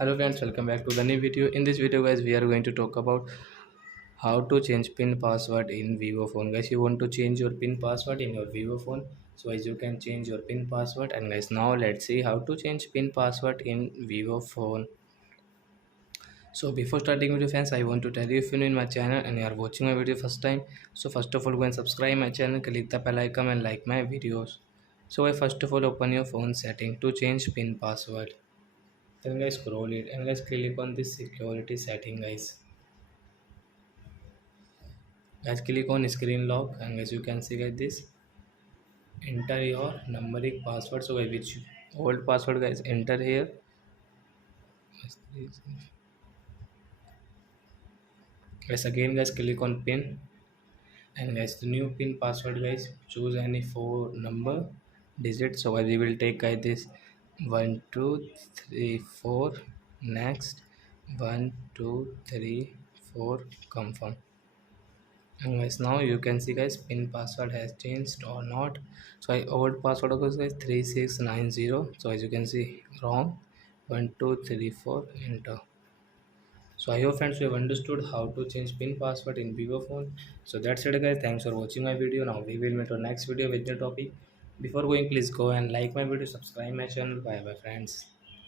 Hello friends, welcome back to the new video. In this video guys, we are going to talk about how to change pin password in Vivo phone. Guys, you want to change your pin password in your Vivo phone, so as you can change your pin password. And guys, now let's see how to change pin password in Vivo phone. So before starting video friends, I want to tell you, if you're new in my channel and you are watching my video first time, so first of all go and subscribe my channel, click the bell icon and like my videos. So I first of all open your phone setting to change pin password. Then guys, scroll it and guys, click on this security setting guys. Guys, click on screen lock and guys, you can see guys this, enter your numeric password. So guys, which old password guys, enter here. Guys, again guys, click on pin and guys, the new pin password guys, choose any four number digits. So guys, we will take guys this 1 2 3 4, next 1 2 3 4, confirm. And guys, now you can see guys, pin password has changed or not. So I old password was guys 3690. So as you can see, wrong. 1 2 3 4, enter. So I hope friends you have understood how to change pin password in Vivo phone. So that's it guys, thanks for watching my video. Now we will meet our next video with new topic. Before going, please go and like my video, subscribe my channel. Bye bye friends.